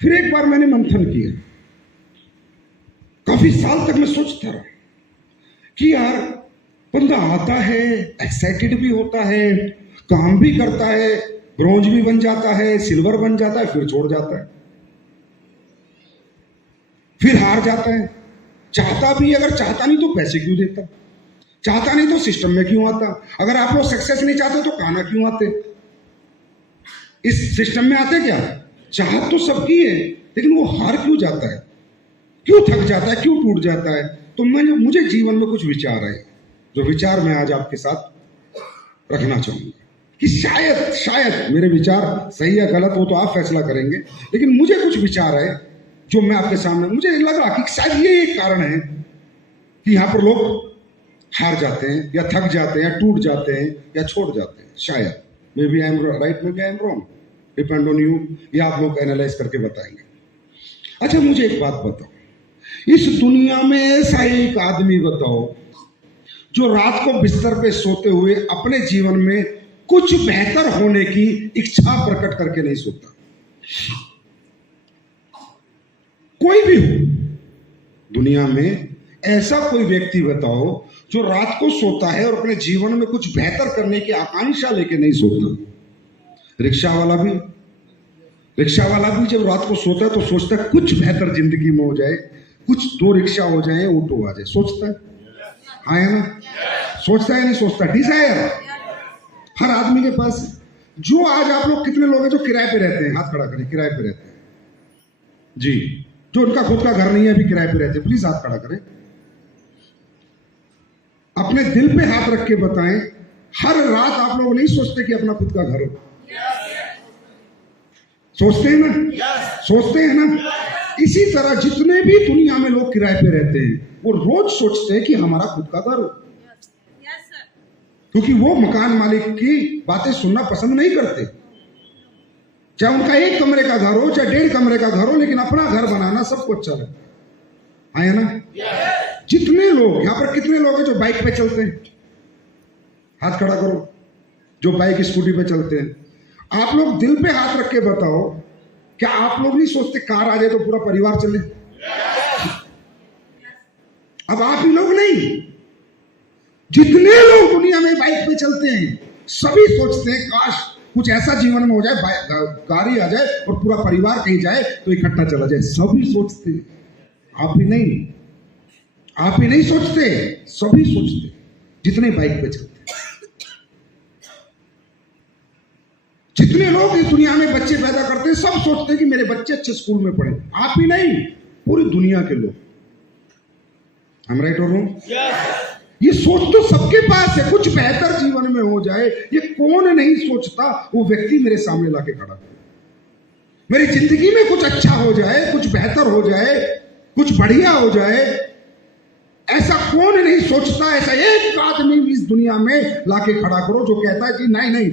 फिर एक बार मैंने मंथन किया, काफी साल तक मैं सोचता रहा कि यार बंदा आता है, एक्साइटेड भी होता है, काम भी करता है, ब्रॉन्ज भी बन जाता है, सिल्वर बन जाता है, फिर छोड़ जाता है, फिर हार जाता है। चाहता भी, अगर चाहता नहीं तो पैसे क्यों देता, चाहता नहीं तो सिस्टम में क्यों आता। अगर आप लोग सक्सेस नहीं चाहते तो खाना क्यों आते, इस सिस्टम में आते क्या। चाहत तो सबकी है, लेकिन वो हार क्यों जाता है, क्यों थक जाता है, क्यों टूट जाता है। तो मुझे जीवन में कुछ विचार आए, जो विचार मैं आज आपके साथ रखना चाहूंगा कि शायद मेरे विचार सही है गलत वो तो आप फैसला करेंगे, लेकिन मुझे कुछ विचार आए जो मैं आपके सामने, मुझे लगा कि शायद ये एक कारण है कि यहाँ पर लोग हार जाते हैं या थक जाते हैं या टूट जाते हैं या छोड़ जाते हैं। शायद maybe I am right, maybe I am wrong, depend on you, ये आप लोग एनालाइज करके बताएंगे। अच्छा मुझे एक बात बताओ, इस दुनिया में ऐसा एक आदमी बताओ जो रात को बिस्तर पे सोते हुए अपने जीवन में कुछ बेहतर होने की इच्छा प्रकट करके नहीं सोता। कोई भी हो दुनिया में, ऐसा कोई व्यक्ति बताओ जो रात को सोता है और अपने जीवन में कुछ बेहतर करने की आकांक्षा लेके नहीं सोता। रिक्शा वाला भी जब रात को सोता है तो सोचता है कुछ बेहतर जिंदगी में हो जाए, कुछ दो रिक्शा हो जाए, ऑटो आ जाए, सोचता है, हाँ है ना, सोचता है नहीं सोचता, डिजायर हर आदमी के पास। जो आज आप लोग कितने लोग हैं जो किराए पे रहते हैं, हाथ खड़ा करें, किराए पे रहते हैं जी, जो उनका खुद का घर नहीं है अभी किराए पे रहते हैं, प्लीज हाथ खड़ा करें। अपने दिल पे हाथ रख के बताएं, हर रात आप लोग नहीं सोचते कि अपना खुद का घर हो, सोचते हैं ना, सोचते हैं ना। इसी तरह जितने भी दुनिया में लोग किराए पे रहते हैं वो रोज सोचते हैं कि हमारा खुद का घर हो, क्योंकि वो मकान मालिक की बातें सुनना पसंद नहीं करते। चाहे उनका एक कमरे का घर हो, चाहे 1.5 कमरे का घर हो, लेकिन अपना घर बनाना सबको अच्छा लगता है ना। जितने लोग यहाँ पर, कितने लोग हैं जो बाइक पे चलते हैं, हाथ खड़ा करो, जो बाइक स्कूटी पे चलते हैं। आप लोग दिल पे हाथ रख के बताओ, क्या आप लोग नहीं सोचते कार आ जाए तो पूरा परिवार चले। अब आप ही लोग नहीं, जितने लोग दुनिया में बाइक पे चलते हैं सभी सोचते हैं काश कुछ ऐसा जीवन में हो जाए, गाड़ी आ जाए और पूरा परिवार कहीं जाए तो इकट्ठा चला जाए। सभी सोचते हैं, आप ही नहीं सोचते, सभी सोचते जितने बाइक पे चलते। जितने लोग इस दुनिया में बच्चे पैदा करते हैं सब सोचते हैं कि मेरे बच्चे अच्छे स्कूल में पढ़े। आप ही नहीं, पूरी दुनिया के लोग। हम राइट और रॉन्ग? ये सोच तो सबके पास है, कुछ बेहतर जीवन में हो जाए। ये कौन नहीं सोचता, वो व्यक्ति मेरे सामने लाके खड़ा करे, मेरी जिंदगी में कुछ अच्छा हो जाए, कुछ बेहतर हो जाए, कुछ बढ़िया हो जाए। ऐसा कौन नहीं सोचता। ऐसा एक आदमी इस दुनिया में लाके खड़ा करो जो कहता है कि नहीं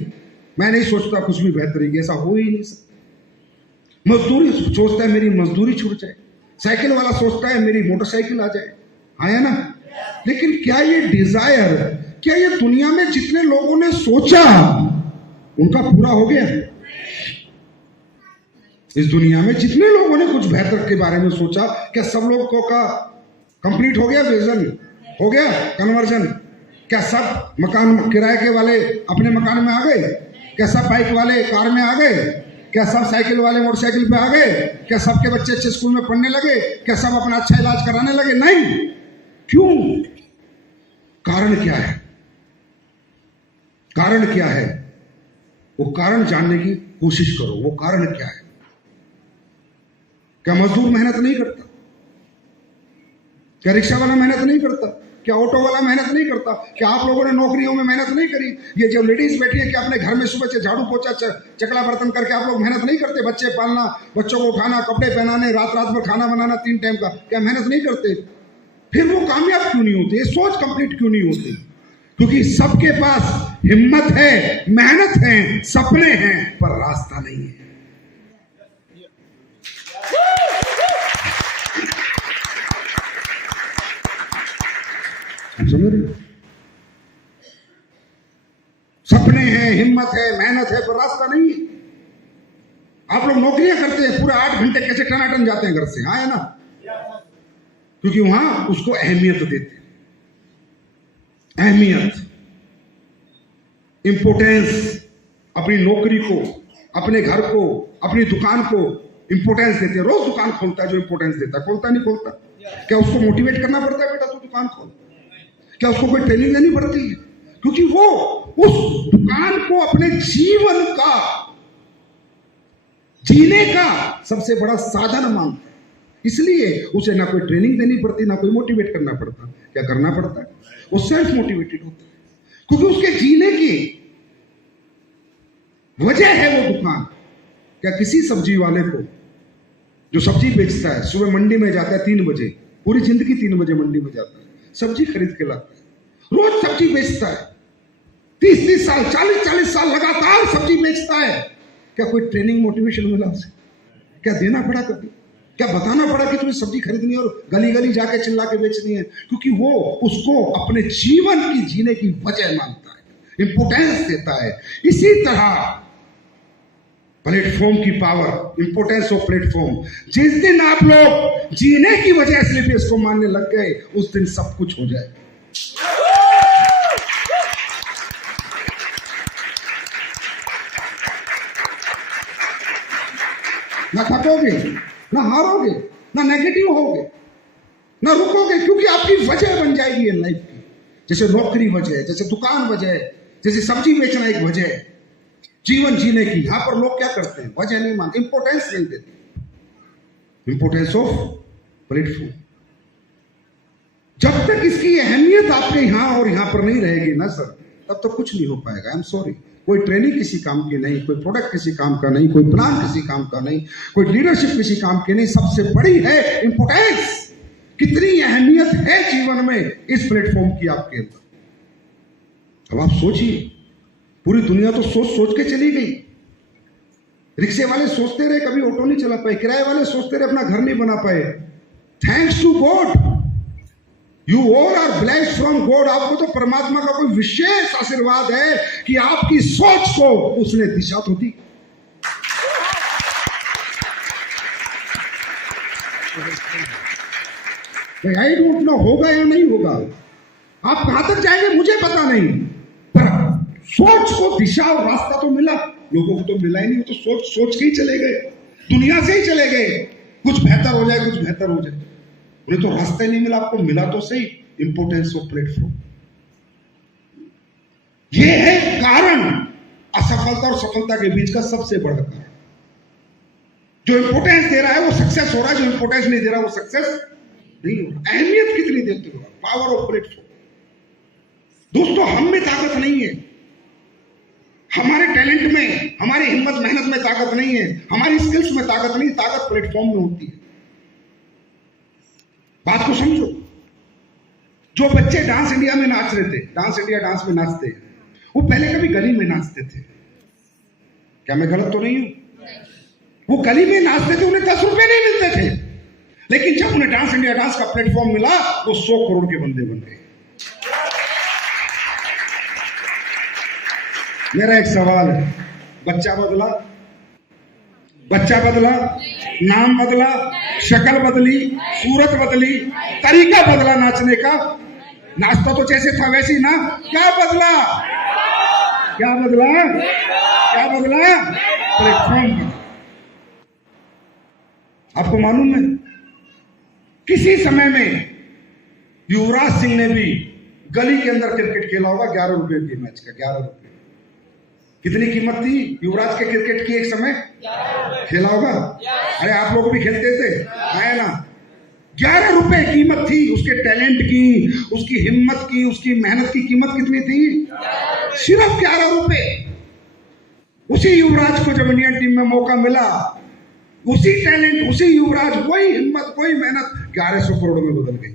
मैं नहीं सोचता कुछ भी बेहतरी की, ऐसा हो ही नहीं सकता। मजदूरी सोचता है मेरी मजदूरी छूट जाए, साइकिल वाला सोचता है मेरी मोटरसाइकिल आ जाए, है ना। लेकिन क्या ये डिजायर, क्या ये दुनिया में जितने लोगों ने सोचा उनका पूरा हो गया? इस दुनिया में जितने लोगों ने कुछ बेहतर के बारे में सोचा, क्या सब लोगों का कंप्लीट हो गया? विजन हो गया? कन्वर्जन? क्या सब मकान किराए के वाले अपने मकान में आ गए? क्या सब बाइक वाले कार में आ गए? क्या सब साइकिल वाले मोटरसाइकिल पे आ गए? क्या सबके बच्चे अच्छे स्कूल में पढ़ने लगे? क्या सब अपना अच्छा इलाज कराने लगे? नहीं। क्यों? कारण क्या है? कारण क्या है? वो कारण जानने की कोशिश करो। वो कारण क्या है? क्या मजदूर मेहनत नहीं करता? क्या रिक्शा वाला मेहनत नहीं करता? क्या ऑटो वाला मेहनत नहीं करता? क्या आप लोगों ने नौकरियों में मेहनत नहीं करी? ये जो लेडीज बैठी है, क्या अपने घर में सुबह से झाड़ू पोछा चकला बर्तन करके आप लोग मेहनत नहीं करते? बच्चे पालना, बच्चों को उठाना, कपड़े पहनाने, रात भर खाना बनाना 3 टाइम का, क्या मेहनत नहीं करते? फिर वो कामयाब क्यों नहीं होते? सोच कंप्लीट क्यों नहीं होती? क्योंकि सबके पास हिम्मत है, मेहनत है, सपने हैं, पर रास्ता नहीं है। समझ रहे? सपने हैं, हिम्मत है, मेहनत है, पर रास्ता नहीं है। आप लोग नौकरियां करते हैं, पूरे 8 घंटे कैसे टनाटन जाते हैं घर से, हाँ है ना, क्योंकि वहां उसको अहमियत देते हैं, अहमियत, इंपोर्टेंस, अपनी नौकरी को, अपने घर को, अपनी दुकान को इंपोर्टेंस देते हैं। रोज दुकान खोलता है जो इंपोर्टेंस देता है, खोलता नहीं खोलता? क्या उसको मोटिवेट करना पड़ता है, बेटा तू दुकान खोल? क्या उसको कोई ट्रेनिंग देनी पड़ती है? क्योंकि वो उस दुकान को अपने जीवन का, जीने का सबसे बड़ा साधन मानता है, इसलिए उसे ना कोई ट्रेनिंग देनी पड़ती, ना कोई मोटिवेट करना पड़ता। क्या करना पड़ता है? वो सेल्फ मोटिवेटेड होता है, क्योंकि उसके जीने की वजह है वो दुकान। क्या किसी सब्जी वाले को जो सब्जी बेचता है, सुबह मंडी में जाता है 3 बजे, पूरी जिंदगी 3 बजे मंडी में जाता है, सब्जी खरीद के लाता है, रोज सब्जी बेचता है, 30-30 साल, 40-40 साल लगातार सब्जी बेचता है, क्या कोई ट्रेनिंग मोटिवेशन मिला उसे? क्या देना पड़ा कभी? क्या बताना पड़ा कि तुम्हें सब्जी खरीदनी है और गली गली जाके चिल्ला के बेचनी है? क्योंकि वो उसको अपने जीवन की जीने की वजह मानता है, इंपोर्टेंस देता है। इसी तरह प्लेटफॉर्म की पावर, इंपोर्टेंस ऑफ प्लेटफॉर्म, जिस दिन आप लोग जीने की वजह से इसको मानने लग गए, उस दिन सब कुछ हो जाए। ना थकोगे, ना हारोगे, ना नेगेटिव होगे, ना रुकोगे, क्योंकि आपकी वजह बन जाएगी लाइफ की। जैसे नौकरी वजह है, जैसे दुकान वजह है, जैसे सब्जी बेचना एक वजह है जीवन जीने की। यहां पर लोग क्या करते हैं? वजह नहीं मानते, इंपोर्टेंस नहीं देते। Importance of platform. जब तक इसकी अहमियत आपके यहां और यहां पर नहीं रहेगी ना सर, तब तक कुछ नहीं हो पाएगा। आई एम सॉरी, कोई ट्रेनिंग किसी काम की नहीं, कोई प्रोडक्ट किसी काम का नहीं, कोई प्लान किसी काम का नहीं, कोई लीडरशिप किसी काम की नहीं। सबसे बड़ी है इंपोर्टेंस। कितनी अहमियत है जीवन में इस प्लेटफॉर्म की आपके अंदर। अब आप सोचिए, पूरी दुनिया तो सोच सोच के चली गई। रिक्शे वाले सोचते रहे कभी ऑटो नहीं चला पाए, किराए वाले सोचते रहे अपना घर नहीं बना पाए। Thanks to God, you all are blessed from God. आपको तो परमात्मा का कोई विशेष आशीर्वाद है कि आपकी सोच को उसने दिशा तो दी। आई डोंट नो होगा या नहीं होगा, आप कहां तक जाएंगे मुझे पता नहीं, पर सोच को दिशा और रास्ता तो मिला। लोगों को तो मिला ही नहीं, वो तो सोच सोच के ही चले गए, दुनिया से ही चले गए। कुछ बेहतर हो जाए, कुछ बेहतर हो जाए, उन्हें तो रास्ता ही नहीं मिला। आपको मिला तो सही इंपोर्टेंस ऑफ प्लेटफॉर्म। यह है कारण असफलता और सफलता के बीच का सबसे बड़ा कारण। जो इंपोर्टेंस दे रहा है वो सक्सेस हो रहा है, जो इंपोर्टेंस नहीं दे रहा वो सक्सेस नहीं हो रहा। अहमियत कितनी देते हो? Power of platform. दोस्तों, हम में ताकत नहीं है, हमारे टैलेंट में, हमारी हिम्मत मेहनत में ताकत नहीं है, हमारी स्किल्स में ताकत नहीं, ताकत प्लेटफॉर्म में होती है। बात को समझो। जो बच्चे डांस इंडिया में नाच रहे थे, डांस इंडिया डांस में नाचते हैं, वो पहले कभी गली में नाचते थे। क्या मैं गलत तो नहीं हूं? वो गली में नाचते थे, उन्हें 10 रुपए नहीं मिलते थे, लेकिन जब उन्हें डांस इंडिया डांस का प्लेटफॉर्म मिला, वो 100 करोड़ के बंदे बन गए। मेरा एक सवाल है, बच्चा बदला? बच्चा बदला, नाम बदला, शक्ल बदली, सूरत बदली, तरीका बदला नाचने का। नाचता तो जैसे था वैसे ही ना। क्या बदला? क्या बदला? क्या बदला? प्लेटफॉर्म बदला। आपको मालूम है, किसी समय में युवराज सिंह ने भी गली के अंदर क्रिकेट खेला होगा 11 रुपए के मैच का। 11 रुपए कितनी कीमत थी युवराज के क्रिकेट की? एक समय खेला होगा। अरे आप लोग भी खेलते थे, है ना? 11 रुपए कीमत थी उसके टैलेंट की, उसकी हिम्मत की, उसकी मेहनत की कीमत कितनी थी? सिर्फ 11 रुपए। उसी युवराज को जब इंडियन टीम में मौका मिला, उसी टैलेंट, उसी युवराज, वही हिम्मत, वही मेहनत 1100 करोड़ में बदल गई।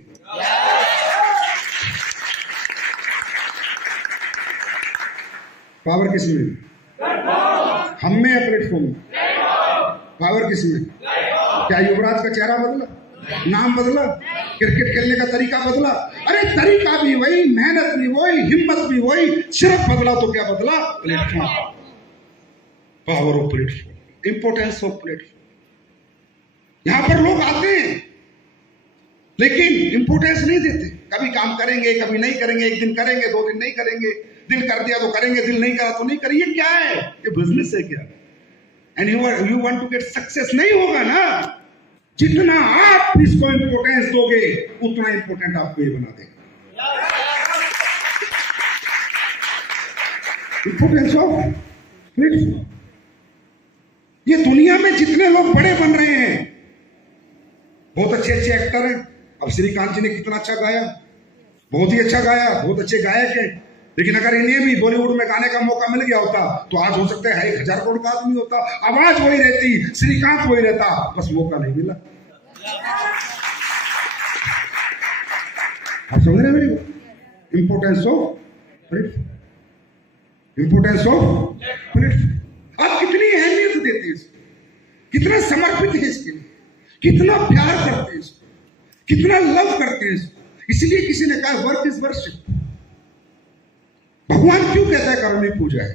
पावर किसमें? हम में या प्लेटफॉर्म में? पावर किसमें? क्या युवराज का चेहरा बदला, नाम बदला, क्रिकेट खेलने का तरीका बदला? अरे तरीका भी वही, मेहनत भी वही, हिम्मत भी वही, सिर्फ बदला तो क्या बदला? Platform. Power of platform. Importance of platform. यहां पर लोग आते हैं लेकिन इंपोर्टेंस नहीं देते। कभी काम करेंगे, कभी नहीं करेंगे, एक दिन करेंगे, 2 दिन नहीं करेंगे, दिल कर दिया तो करेंगे, दिल नहीं करा तो नहीं करेंगे। ये क्या है? ये बिजनेस है क्या? And you want to get success? नहीं होगा ना। जितना आप इसको इंपोर्टेंस दोगे उतना इंपोर्टेंट आपको ये बना देगा। Importance of platform. ये दुनिया में जितने लोग बड़े बन रहे हैं, बहुत अच्छे अच्छे एक्टर हैं। अब श्रीकांत जी ने कितना अच्छा गाया, बहुत ही अच्छा गाया, बहुत अच्छे गायक हैं। लेकिन अगर इन्हें भी बॉलीवुड में गाने का मौका मिल गया होता तो आज हो सकता है 1000 करोड़ का आदमी होता, आवाज वही रहती, श्रीकांत वही रहता, बस मौका नहीं मिला। आप समझ रहे हैं? Importance of platform, importance of platform. आप कितनी अहमियत देते हैं इसको, कितना समर्पित है इसके लिए, कितना प्यार करते हैं इसको, कितना लव करते हैं इसको। इसलिए किसी ने कहा वर्क इज वर्शिप। भगवान क्यों कहता है कर्म ही पूजा है?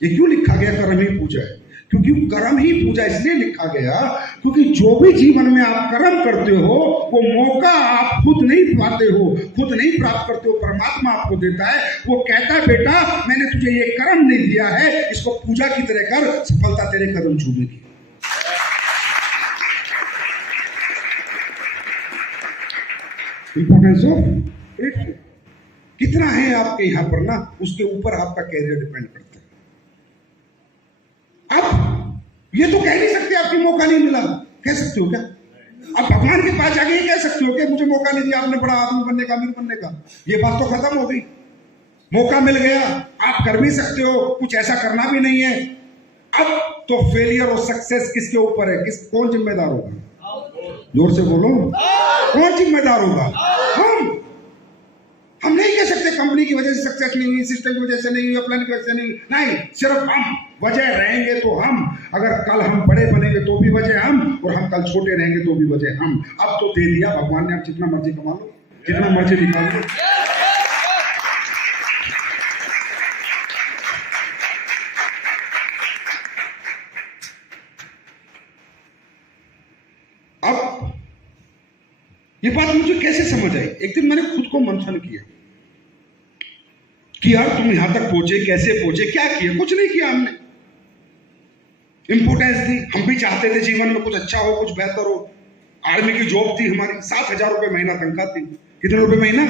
ये क्यों लिखा गया कर्म ही पूजा है? क्योंकि कर्म ही पूजा इसलिए लिखा गया क्योंकि जो भी जीवन में आप कर्म करते हो वो मौका आप खुद नहीं पाते हो, खुद नहीं प्राप्त करते हो, परमात्मा आपको देता है। वो कहता है बेटा मैंने तुझे ये कर्म नहीं दिया है, इसको पूजा की तरह कर, सफलता तेरे कदम चूमेगी। इंपोर्टेंस ऑफ इट कितना है आपके यहां पर ना, उसके ऊपर आपका कैरियर डिपेंड करता है। अब ये तो कह नहीं सकते आपकी मौका नहीं मिला, कह सकते हो क्या? अब भगवान के पास जाके ये कह सकते हो कि मुझे मौका नहीं दिया आपने बड़ा आदमी बनने का, अमीर बनने का। ये बात तो खत्म हो गई। मौका मिल गया, आप कर भी सकते हो, कुछ ऐसा करना भी नहीं है। अब तो फेलियर और सक्सेस किसके ऊपर है? कौन जिम्मेदार होगा? जोर से बोलो, कौन जिम्मेदार होगा? हम नहीं कह सकते कंपनी की वजह से सक्सेस नहीं हुई, सिस्टम की वजह से नहीं हुई, प्लान की वजह से नहीं, सिर्फ हम वजह रहेंगे तो हम। अगर कल हम बड़े बनेंगे तो भी वजह हम, और हम कल छोटे रहेंगे तो भी वजह हम। अब तो दे दिया भगवान ने, आप जितना मर्जी कमा लो, जितना मर्जी निकाल लो। अब ये बात मुझे कैसे समझ आई? एक दिन मैंने खुद को मंथन किया कि यार तुम यहां तक पहुंचे, कैसे पहुंचे, क्या किया? कुछ नहीं किया हमने। इंपोर्टेंस दी, हम भी चाहते थे जीवन में कुछ अच्छा हो, कुछ बेहतर हो। आर्मी की जॉब थी हमारी, 7,000 रुपए महीना तनख्वाह थी। कितने रुपए महीना?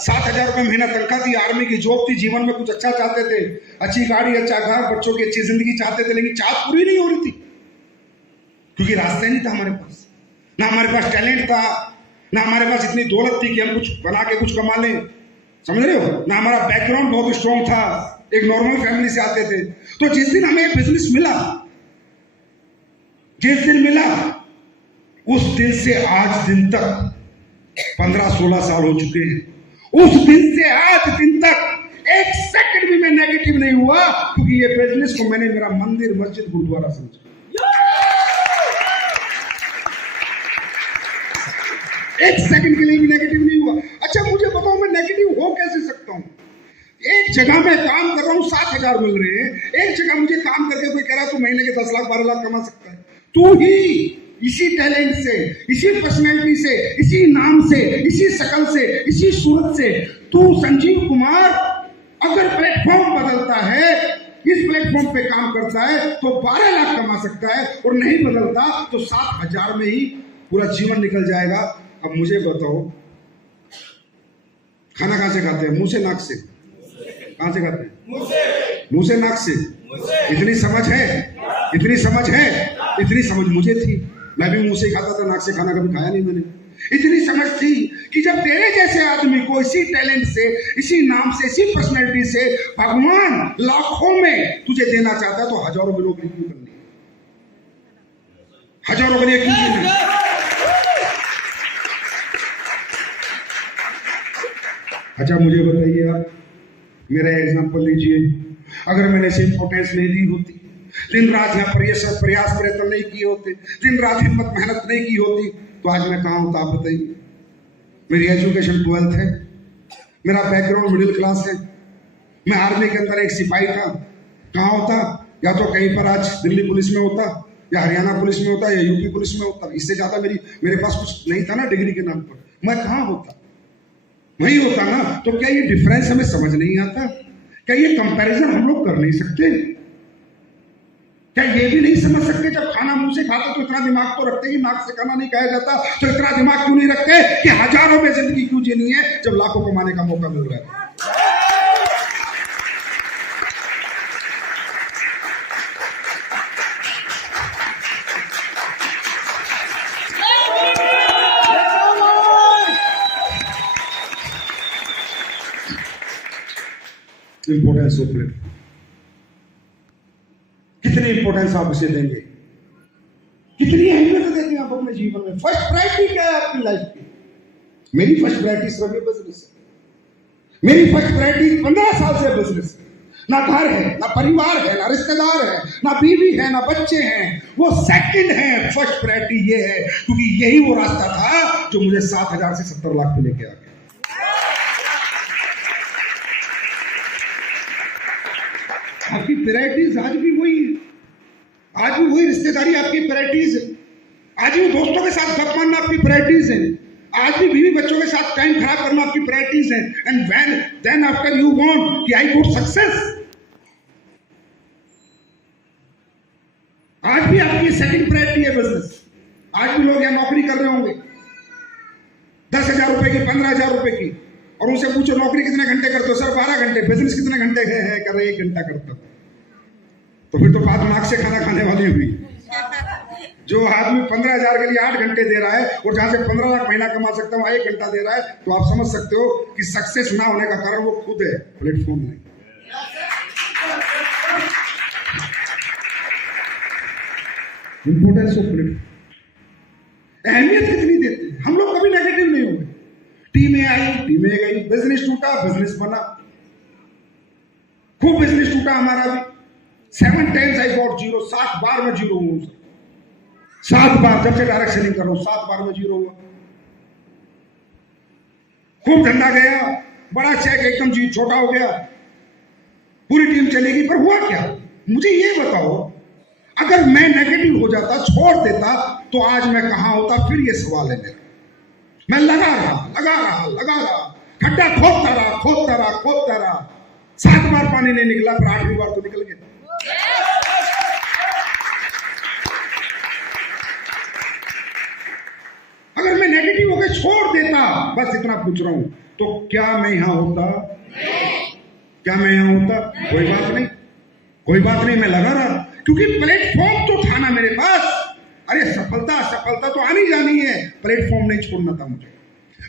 7,000 रुपए महीना तनख्वाह थी। आर्मी की जॉब थी, जीवन में कुछ अच्छा चाहते थे, अच्छी गाड़ी, अच्छा घर, बच्चों की अच्छी जिंदगी चाहते थे। लेकिन चाहत पूरी नहीं हो रही थी क्योंकि रास्ता नहीं था हमारे पास। ना हमारे पास टैलेंट था, ना हमारे पास इतनी दौलत थी कि हम कुछ बना के कुछ कमा लें, समझ रहे हो? ना हमारा बैकग्राउंड बहुत स्ट्रॉन्ग था, एक नॉर्मल फैमिली से आते थे। तो जिस दिन हमें बिजनेस मिला, जिस दिन मिला, उस दिन से आज दिन तक 15-16 साल हो चुके हैं। उस दिन से आज दिन तक एक सेकंड भी मैं नेगेटिव नहीं हुआ, क्योंकि ये बिजनेस को मैंने मेरा मंदिर, मस्जिद, गुरुद्वारा समझा। एक सेकंड के लिए भी नेगेटिव नहीं हुआ। अच्छा मुझे बताओ मैं नेगेटिव हो कैसे सकता हूं? एक जगह मैं काम कर रहा हूं, 7,000 मिल रहे हैं। एक जगह मुझे काम करके कोई कह रहा है तू महीने के 10 लाख 12 लाख कमा सकता है। तू ही इसी टैलेंट से, इसी पर्सनैलिटी से, इसी नाम से, इसी शकल से, इसी सूरत से तू संजीव कुमार अगर प्लेटफॉर्म बदलता है, इस प्लेटफॉर्म पे काम करता है तो 12 लाख कमा सकता है, और नहीं बदलता तो 7,000 में ही पूरा जीवन निकल जाएगा। अब मुझे बताओ खाना कहां से खाते हैं? मुंह से, नाक से? कहां से खाते हैं? मुंह से, नाक से। इतनी समझ है, इतनी समझ है, इतनी समझ मुझे थी। मैं भी मुंह से खाता था, नाक से खाना कभी खाया नहीं मैंने। इतनी समझ थी कि जब तेरे जैसे आदमी को इसी टैलेंट से, इसी नाम से, इसी पर्सनैलिटी से भगवान लाखों में तुझे देना चाहता है तो हजारों में नौकरी क्यों करनी? हजारों के लिए क्यों करनी? अच्छा मुझे बताइए आप, मेरा एग्जांपल लीजिए। अगर मैंने इसे इंपोर्टेंस नहीं दी होती, दिन रात यहाँ प्रयास प्रयत्न नहीं किए होते, दिन रात हिम्मत मेहनत नहीं की होती, तो आज मैं कहाँ होता? आप बताइए। मेरी एजुकेशन 12th है, मेरा बैकग्राउंड मिडिल क्लास है, मैं आर्मी के अंदर एक सिपाही था, कहाँ होता? या तो कहीं पर आज दिल्ली पुलिस में होता, या हरियाणा पुलिस में होता, या यूपी पुलिस में होता। इससे ज्यादा मेरे पास कुछ नहीं था ना डिग्री के नाम पर, मैं कहाँ होता, वही होता ना। तो क्या ये डिफरेंस हमें समझ नहीं आता? क्या ये कंपैरिजन हम लोग कर नहीं सकते? क्या ये भी नहीं समझ सकते जब खाना मुंह से खाता तो इतना दिमाग तो रखते कि नाक से खाना नहीं खाया जाता, तो इतना दिमाग क्यों नहीं रखते कि हजारों में जिंदगी क्यों जीनी है जब लाखों कमाने का मौका मिल रहा है? इंपोर्टेंस ऑफ प्लेटफॉर्म, कितनी इंपोर्टेंस आप इसे देंगे, कितनी अहमियत देते हैं आप अपने जीवन में? फर्स्ट प्रायोरिटी क्या है आपकी लाइफ की? मेरी फर्स्ट प्रायोरिटी सिर्फ बिजनेस है। मेरी फर्स्ट प्रायोरिटी 15 साल से बिजनेस है। ना घर है, ना परिवार है, ना रिश्तेदार है, ना बीवी है, ना बच्चे हैं, वो सेकंड है। फर्स्ट प्रायोरिटी ये है, क्योंकि यही वो रास्ता था जो मुझे 7,000 से 70 लाख पे लेके आ गया। आपकी प्रायोरिटीज आज भी वही है, आज भी वही रिश्तेदारी आपकी प्रायोरिटीज है, आज भी दोस्तों के साथ गप मारना आपकी प्रायोरिटीज है, आज भी बीवी बच्चों के साथ टाइम खराब करना आपकी प्रायोरिटीज है। And when then after you want कि आई गुड सक्सेस, आज भी आपकी सेकंड प्रायोरिटी है बिजनेस। आज भी लोग यहाँ नौकरी कर रहे होंगे 10,000 रुपए की, 15,000 रुपए की, और उनसे पूछो नौकरी कितने घंटे करते हो? सर 12 घंटे। बिजनेस कितने घंटे है कर रहे? 1 घंटा करता। तो फिर तो बात नाक से खाना खाने वाली हुई। जो आदमी 15,000 के लिए 8 घंटे दे रहा है और जहां से 15 लाख महीना कमा सकता है वहां 1 घंटा दे रहा है, तो आप समझ सकते हो कि सक्सेस ना होने का कारण वो खुद है, प्लेटफॉर्म नहीं। इंपोर्टेंस ऑफ प्लेटफॉर्म, अहमियत कितनी देते हैं हम लोग? कभी नेगेटिव नहीं हुए। टीमें आई, टीमें गई, बिजनेस टूटा, बिजनेस बना, खूब बिजनेस टूटा हमारा भी। 7 times I got zero, 7 बार में जीरो हूं, 7 बार। जब से डायरेक्ट सेलिंग कर रहा हूं 7 बार में जीरो हुआ। खूब धंधा गया, बड़ा चेक एकदम जी छोटा हो गया, पूरी टीम चलेगी, पर हुआ क्या? मुझे ये बताओ, अगर मैं नेगेटिव हो जाता, छोड़ देता, तो आज मैं कहां होता? फिर ये सवाल है मेरा। मैं लगा रहा, खड्डा खोदता रहा, 7 बार पानी नहीं निकला, पर 8वीं बार तो निकल गया। अगर मैं नेगेटिव होकर छोड़ देता, बस इतना पूछ रहा हूं, तो क्या मैं यहां होता? क्या मैं यहां होता? कोई बात नहीं, मैं लगा रहा, क्योंकि प्लेटफॉर्म तो था ना मेरे पास। अरे सफलता तो आनी जानी है, प्लेटफॉर्म नहीं छोड़ना था मुझे।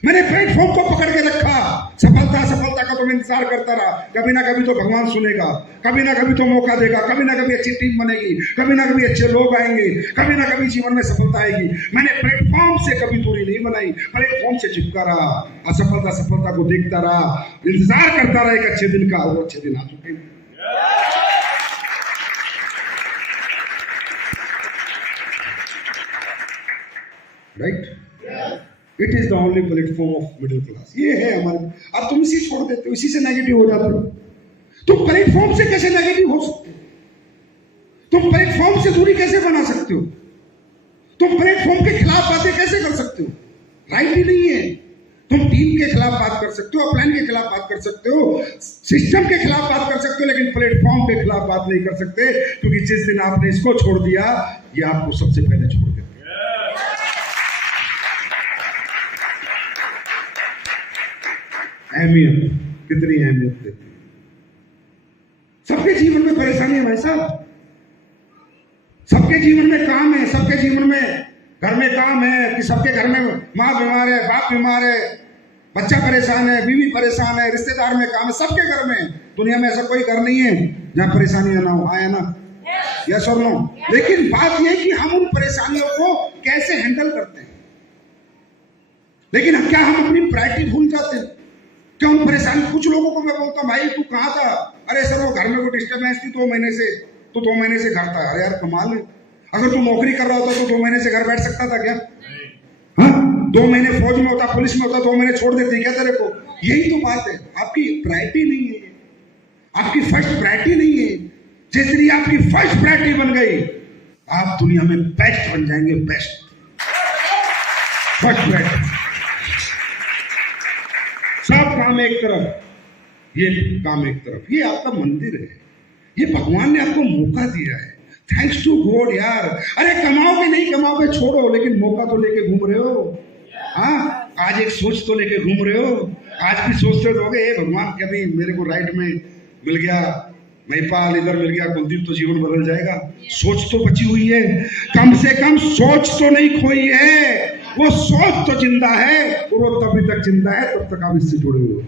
मैंने प्लेटफॉर्म को पकड़ के रखा, सफलता का तो मैं इंतजार करता रहा। कभी ना कभी तो भगवान सुनेगा, कभी ना कभी तो मौका देगा, कभी ना कभी अच्छी टीम बनेगी, कभी ना कभी अच्छे लोग आएंगे, कभी ना कभी जीवन में सफलता आएगी। मैंने प्लेटफॉर्म से कभी दूरी नहीं बनाई, प्लेटफॉर्म से चिपका रहा, असफलता को देखता रहा, इंतजार करता रहा एक अच्छे दिन का। वो अच्छे दिन आ चुके हैं। Right? It is the only platform of middle class. ये है हमारे। अब तुम इसी छोड़ देते हो, इसी से नेगेटिव हो जाते हो। तुम प्लेटफॉर्म से कैसे नेगेटिव हो सकते हो? तुम प्लेटफॉर्म से दूरी कैसे बना सकते हो? तुम प्लेटफॉर्म के खिलाफ बातें कैसे कर सकते हो? राइट ही नहीं है। तुम टीम के खिलाफ बात कर सकते हो, प्लान के खिलाफ बात कर सकते हो, सिस्टम के खिलाफ बात कर सकते हो, लेकिन प्लेटफॉर्म के खिलाफ बात नहीं कर सकते, क्योंकि जिस दिन आपने इसको छोड़ दिया, ये आपको सबसे पहले छोड़ देते। अहमियत, कितनी अहमियत देती है। सबके जीवन में परेशानी है भाई साहब, सबके जीवन में काम है, सबके जीवन में घर में काम है, कि सबके घर में माँ बीमार है, बाप बीमार है, बच्चा परेशान है, बीवी परेशान है, रिश्तेदार में काम है, सबके घर में। दुनिया में ऐसा कोई घर नहीं है जहां परेशानियां ना हो। आया ना? यस और नो? लेकिन बात यह कि हम उन परेशानियों को कैसे हैंडल करते हैं। लेकिन क्या हम अपनी प्रायोरिटी भूल जाते हैं? क्या उन परेशानी? कुछ लोगों को मैं बोलता हूं, भाई तू कहां था? अरे सर वो घर में कोई डिस्टर्बेंस थी, 2 महीने से, तो 2 महीने से घर था। अरे यार कमाल है, अगर तू नौकरी कर रहा होता तो 2 महीने से घर बैठ सकता था क्या? हाँ, 2 महीने फौज में होता, पुलिस में होता, 2 महीने छोड़ देते क्या तेरे को? यही तो बात है, आपकी प्रायोरिटी नहीं है, आपकी फर्स्ट प्रायोरिटी नहीं है। जिस दिन ये आपकी फर्स्ट प्रायोरिटी बन गई, आप दुनिया में बेस्ट बन जाएंगे, बेस्ट। First priority. सब काम एक तरफ, ये काम एक तरफ। ये आपका मंदिर है, ये भगवान ने आपको मौका दिया है। थैंक्स टू गॉड यार। अरे कमाओगे नहीं कमाओगे छोड़ो, लेकिन मौका तो लेके घूम रहे हो। हाँ, आज एक सोच तो लेके घूम रहे हो। आज भी सोचते रहोगे हे भगवान, कभी मेरे को राइट में मिल गया, महिपाल इधर मिल गया, कुलदीप, तो जीवन बदल जाएगा। सोच तो बची हुई है, कम से कम सोच तो नहीं खोई है। वो सोच तो जिंदा है, और वो तभी तक जिंदा है तब तक आप इससे जुड़े हुए।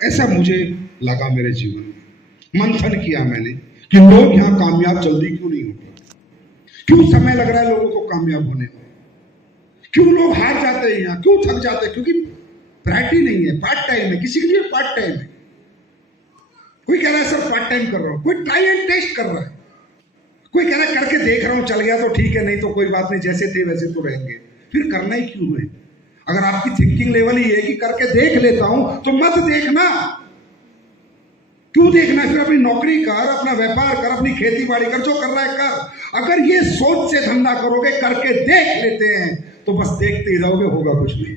ऐसा मुझे लगा मेरे जीवन में। मंथन किया मैंने कि लोग यहां कामयाब जल्दी क्यों नहीं होते, क्यों समय लग रहा है लोगों को कामयाब होने में, क्यों लोग हार जाते हैं यहाँ, क्यों थक जाते हैं? क्योंकि प्रायोरिटी नहीं है, पार्ट टाइम है। किसी के लिए पार्ट टाइम है। कोई कह रहा है सर पार्ट टाइम कर रहा हूं, कोई ट्राई एंड टेस्ट कर रहा है, कोई कह रहा है करके देख रहा हूं, चल गया तो ठीक है, नहीं तो कोई बात नहीं, जैसे थे वैसे तो रहेंगे। फिर करना ही क्यों है? अगर आपकी थिंकिंग लेवल ही है कि करके देख लेता हूं, तो मत देखना। क्यों देखना? फिर अपनी नौकरी कर, अपना व्यापार कर, अपनी खेती बाड़ी कर, जो कर रहा है कर। अगर ये सोच से धंधा करोगे, करके देख लेते हैं, तो बस देखते ही रहोगे, होगा कुछ नहीं।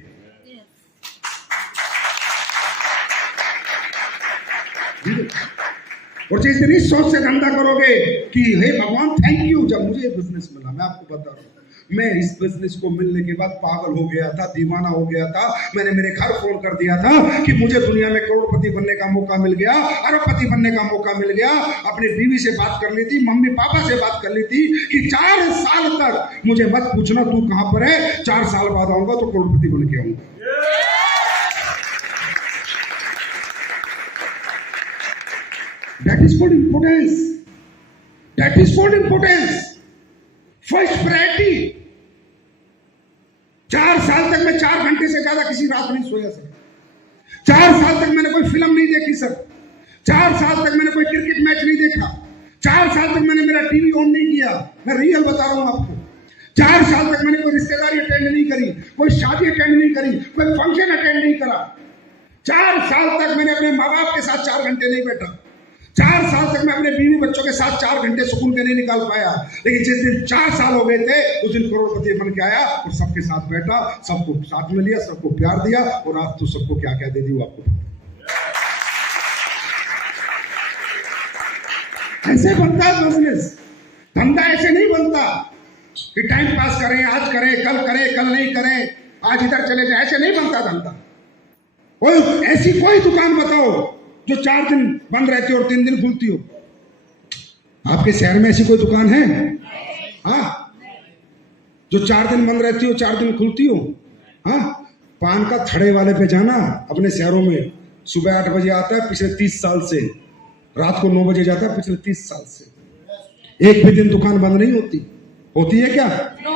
और जिस दिन इस सोच से धंधा करोगे कि हे भगवान थैंक यू, जब मुझे ये बिजनेस मिला, मैं आपको बता रहा हूं, मैं इस बिजनेस को मिलने के बाद पागल हो गया था, दीवाना हो गया था। मैंने मेरे घर फोन कर दिया था कि मुझे दुनिया में करोड़पति बनने का मौका मिल गया, अरबपति बनने का मौका मिल गया। अपनी बीवी से बात कर ली थी, मम्मी पापा से बात कर ली थी कि 4 साल तक मुझे मत पूछना तू कहां पर है, 4 साल बाद आऊंगा तो करोड़पति बन के आऊंगा। That is called importance. That is called importance. First priority. 4 साल तक मैं 4 घंटे से ज्यादा किसी रात नहीं सोया सर। 4 साल तक मैंने कोई फिल्म नहीं देखी सर। 4 साल तक मैंने कोई क्रिकेट मैच नहीं देखा। 4 साल तक मैंने मेरा टीवी ऑन नहीं किया। मैं रियल बता रहा हूं आपको। 4 साल तक मैंने कोई रिश्तेदारी अटेंड नहीं करी, कोई शादी अटेंड नहीं करी, कोई फंक्शन अटेंड नहीं करा। 4 साल तक मैंने अपने माँ बाप के साथ 4 घंटे नहीं बैठा। 4 साल तक मैं अपने बीवी बच्चों के साथ 4 घंटे सुकून के नहीं निकाल पाया। लेकिन जिस दिन 4 साल हो गए थे, उस दिन करोड़पति बन के आया और सबके साथ बैठा, सबको साथ में लिया, सबको प्यार दिया, और आज तो सबको क्या क्या दे दी वो आपको। ऐसे बनता है बिजनेस। धंधा ऐसे नहीं बनता कि टाइम पास करें, आज करें, कल नहीं करें, आज इधर चले जाए, ऐसे नहीं बनता धंधा। ऐसी कोई दुकान बताओ जो 4 दिन बंद रहती हो और 3 दिन खुलती हो। आपके शहर में ऐसी कोई दुकान है? हाँ, जो 4 दिन बंद रहती हो, 4 दिन खुलती हो। हाँ, पान का थड़े वाले पे जाना अपने शहरों में, सुबह 8 बजे आता है पिछले 30 साल से, रात को 9 बजे जाता है पिछले 30 साल से। एक भी दिन दुकान बंद नहीं होती। होती है क्या?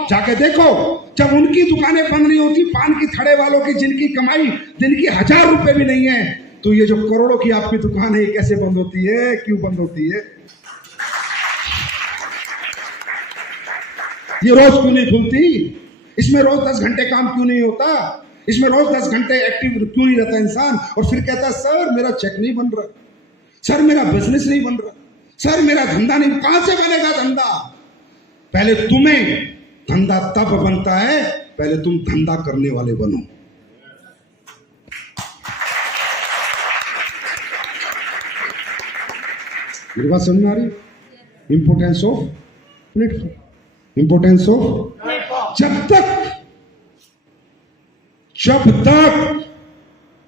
जाके देखो। जब उनकी दुकानें बंद नहीं होती, पान की थड़े वालों की, जिनकी कमाई दिन की 1000 रुपए भी नहीं है, तो ये जो करोड़ों की आपकी दुकान है, ये कैसे बंद होती है? क्यों बंद होती है? ये रोज क्यों नहीं खुलती? इसमें रोज 10 घंटे काम क्यों नहीं होता? इसमें रोज 10 घंटे एक्टिव क्यों नहीं रहता इंसान? और फिर कहता सर मेरा चेक नहीं बन रहा, सर मेरा बिजनेस नहीं बन रहा, सर मेरा धंधा नहीं। कहां से बनेगा धंधा? पहले तुम्हें धंधा तब बनता है, पहले तुम धंधा करने वाले बनो। मेरी बात समझ में आ रही? Importance of platform, importance of. जब तक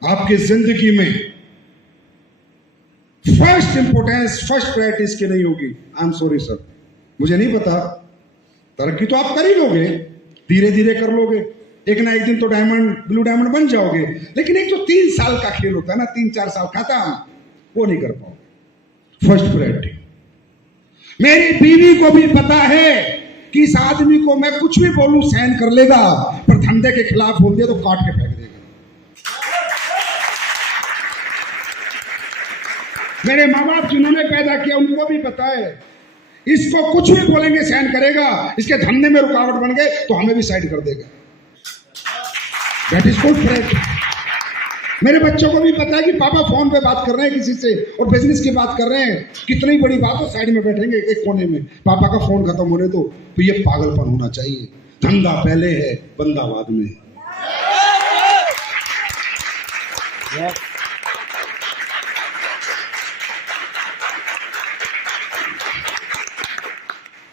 आपकी जिंदगी में फर्स्ट इंपोर्टेंस, फर्स्ट प्रायोरिटी इसकी नहीं होगी, आई एम सॉरी सर, मुझे नहीं पता। तरक्की तो आप कर ही लोगे, धीरे धीरे कर लोगे, एक ना एक दिन तो डायमंड, ब्लू डायमंड बन जाओगे। लेकिन एक जो 3 साल का खेल होता है ना, 3-4 साल खत्म, वो नहीं कर पाओगे। First priority. मेरी बीवी को भी पता है कि इस आदमी को मैं कुछ भी बोलूं सहन कर लेगा, पर धंधे के खिलाफ बोल दिया तो काट के फेंक देगा। मेरे माँ बाप जिन्होंने पैदा किया उनको भी पता है, इसको कुछ भी बोलेंगे सहन करेगा, इसके धंधे में रुकावट बन गए तो हमें भी साइड कर देगा। That is called priority. मेरे बच्चों को भी पता है कि पापा फोन पे बात कर रहे हैं किसी से और बिजनेस की बात कर रहे हैं, कितनी बड़ी बात हो, साइड में बैठेंगे एक कोने में, पापा का फोन खत्म होने दो। तो ये पागलपन होना चाहिए। धंधा पहले है, बंदा बाद में है।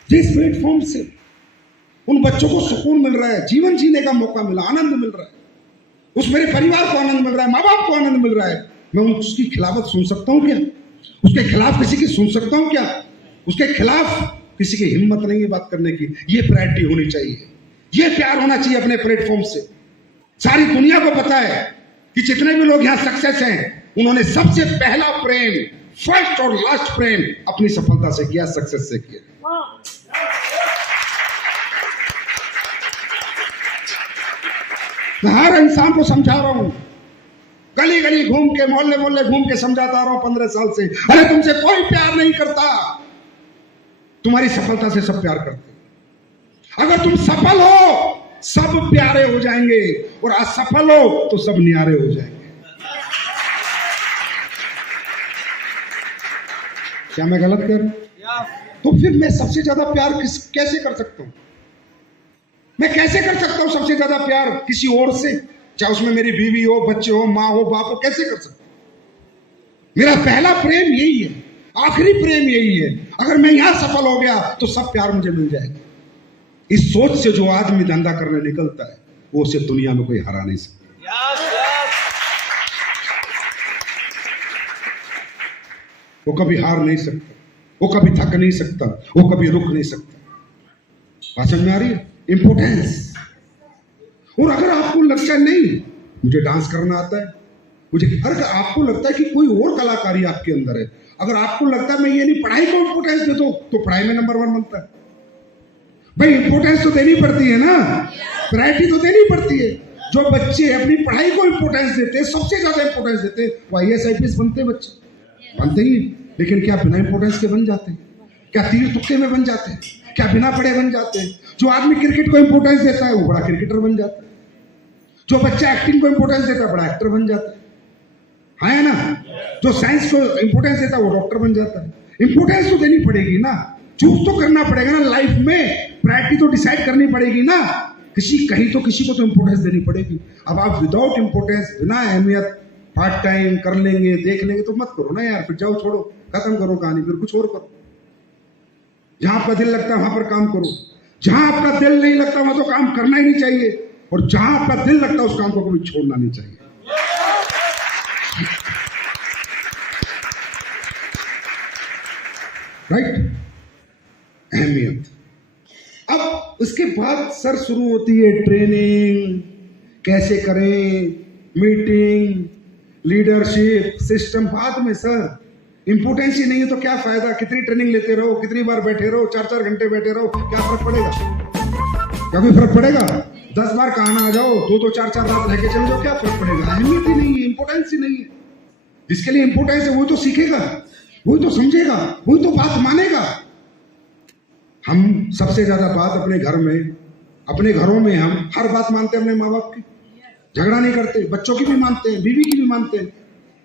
जिस प्लेटफॉर्म से उन बच्चों को सुकून मिल रहा है, जीवन जीने का मौका मिला, आनंद मिल रहा है, उस मेरे परिवार को आनंद मिल रहा है, माँ बाप को आनंद मिल रहा है, मैं उसकी खिलाफत सुन सकता हूँ क्या? उसके खिलाफ किसी की सुन सकता हूँ क्या? उसके खिलाफ किसी की हिम्मत नहीं है बात करने की। ये प्रायोरिटी होनी चाहिए, ये प्यार होना चाहिए अपने प्लेटफॉर्म से। सारी दुनिया को पता है कि जितने भी लोग यहाँ सक्सेस हैं, उन्होंने सबसे पहला प्रेम, फर्स्ट और लास्ट प्रेम अपनी सफलता से किया, सक्सेस से किया। मैं हर इंसान को समझा रहा हूं, गली गली घूम के, मोहल्ले मोहल्ले घूम के समझाता रहा हूं 15 साल से। अरे तुमसे कोई प्यार नहीं करता, तुम्हारी सफलता से सब प्यार करते। अगर तुम सफल हो, सब प्यारे हो जाएंगे, और असफल हो तो सब न्यारे हो जाएंगे। क्या मैं गलत कर? तो फिर मैं सबसे ज्यादा प्यार कैसे कर सकता हूं? मैं कैसे कर सकता हूं सबसे ज्यादा प्यार किसी और से? चाहे उसमें मेरी बीवी हो, बच्चे हो, माँ हो, बाप हो, कैसे कर सकता हूं? मेरा पहला प्रेम यही है, आखिरी प्रेम यही है। अगर मैं यहां सफल हो गया तो सब प्यार मुझे मिल जाएगा। इस सोच से जो आदमी धंधा करने निकलता है, वो उसे दुनिया में कोई हरा नहीं सकता। वो कभी हार नहीं सकता, वो कभी थक नहीं सकता, वो कभी रुक नहीं सकता। बात समझ में आ रही है? इंपोर्टेंस। और अगर आपको लगता है नहीं मुझे डांस करना आता है, मुझे, अगर आपको लगता है कि कोई और कलाकारी आपके अंदर है, अगर आपको लगता है मैं ये नहीं पढ़ाई को इंपोर्टेंस दे दो, तो पढ़ाई में नंबर 1 बनता है। भाई इंपोर्टेंस तो देनी पड़ती है ना, प्रायोरिटी तो देनी पड़ती है। जो बच्चे अपनी पढ़ाई को इंपोर्टेंस देते हैं, सबसे ज्यादा इंपोर्टेंस देते हैं, वो IAS IPS बनते हैं। बच्चे बनते ही, लेकिन क्या बिना इंपोर्टेंस के बन जाते हैं? क्या तीर तुक्के में बन जाते हैं? क्या बिना पढ़े बन जाते हैं? जो आदमी क्रिकेट को इंपोर्टेंस देता है, वो बड़ा क्रिकेटर बन जाता है। जो बच्चा एक्टिंग को इंपोर्टेंस देता है, बड़ा एक्टर बन जाता है ना? जो साइंस को इंपोर्टेंस देता है, वो डॉक्टर बन जाता है। इंपोर्टेंस तो देनी पड़ेगी ना, चूज तो करना पड़ेगा ना, लाइफ में प्रायोरिटी तो डिसाइड करनी पड़ेगी ना। कहीं तो किसी को तो इंपोर्टेंस देनी पड़ेगी। अब आप विदाउट इंपोर्टेंस, बिना अहमियत, पार्ट टाइम कर लेंगे, देख लेंगे, तो मत करो ना यार। फिर जाओ, छोड़ो, खत्म करो कहानी, फिर कुछ और करो। जहां आपका दिल लगता है वहां पर काम करो। जहां आपका दिल नहीं लगता वहां तो काम करना ही नहीं चाहिए, और जहां आपका दिल लगता है उस काम को कभी छोड़ना नहीं चाहिए। राइट? अहमियत। अब उसके बाद सर शुरू होती है ट्रेनिंग, कैसे करें, मीटिंग, लीडरशिप, सिस्टम। बाद में सर इंपोर्टेंस ही नहीं है तो क्या फायदा? कितनी ट्रेनिंग लेते रहो, कितनी बार बैठे रहो, 4-4 घंटे बैठे रहो, क्या फर्क पड़ेगा? क्या कोई फर्क पड़ेगा? 10 बार कहना आ जाओ, 2-2, 4-4 रात रह के चले जाओ, क्या फर्क पड़ेगा? अहमियत ही नहीं है, इंपोर्टेंस ही नहीं है। जिसके लिए इंपोर्टेंस है वही तो सीखेगा, वही तो समझेगा, वही तो बात मानेगा। हम सबसे ज्यादा बात अपने घर में, अपने घरों में हम हर बात मानते हैं अपने माँ बाप की, झगड़ा नहीं करते, बच्चों की भी मानते हैं, बीवी की भी मानते हैं,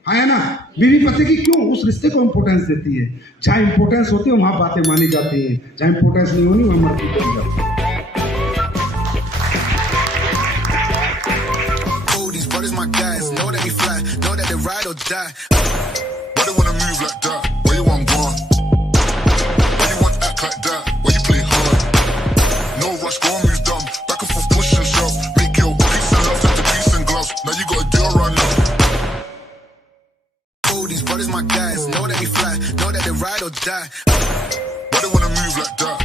है ना? बीवी पति की क्यों? उस रिश्ते को इंपोर्टेंस देती है। जहां इंपोर्टेंस होती है वहां बातें मानी जाती है, जहां इंपोर्टेंस नहीं होनी वहां मर्जी चली जाती है। Brothers my guys, know that we fly, know that they ride or die. Why they wanna move like that?